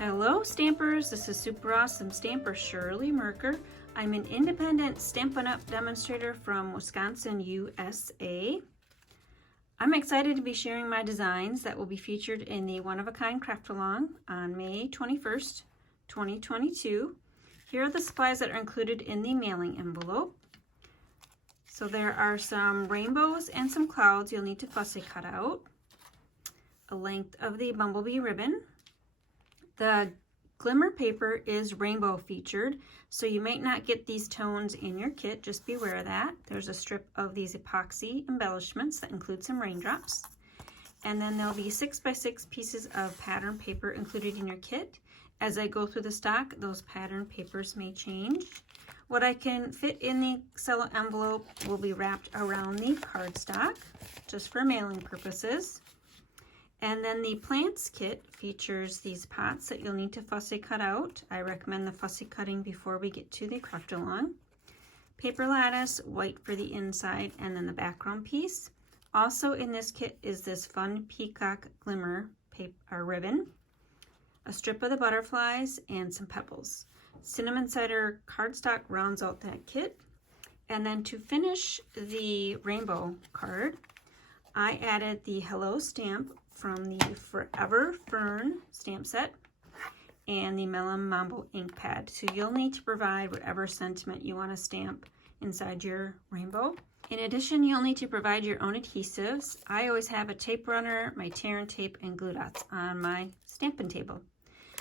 Hello Stampers, this is Super Awesome Stamper Shirley Merker. I'm an independent Stampin' Up! Demonstrator from Wisconsin, USA. I'm excited to be sharing my designs that will be featured in the One-of-a-Kind Craft-Along on May 21st, 2022. Here are the supplies that are included in the mailing envelope. So there are some rainbows and some clouds you'll need to fussy cut out, a length of the bumblebee ribbon. The glimmer paper is rainbow featured, so you might not get these tones in your kit, just be aware of that. There's a strip of these epoxy embellishments that include some raindrops. And then there'll be 6x6 pieces of pattern paper included in your kit. As I go through the stock, those pattern papers may change. What I can fit in the cello envelope will be wrapped around the cardstock, just for mailing purposes. And then the plants kit features these pots that you'll need to fussy cut out. I recommend the fussy cutting before we get to the craft-along. Paper lattice, white for the inside, and then the background piece. Also in this kit is this fun peacock glimmer paper ribbon, a strip of the butterflies, and some pebbles. Cinnamon cider cardstock rounds out that kit. And then to finish the rainbow card, I added the Hello stamp from the Forever Fern stamp set and the Melon Mambo ink pad. So you'll need to provide whatever sentiment you want to stamp inside your rainbow. In addition, you'll need to provide your own adhesives. I always have a tape runner, my tear and tape, and glue dots on my stamping table.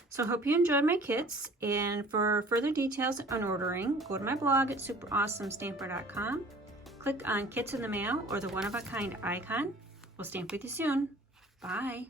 So I hope you enjoyed my kits, and for further details on ordering, go to my blog at superawesomestamper.com. Click on Kits in the Mail or the One-of-a-Kind icon. We'll stamp with you soon. Bye.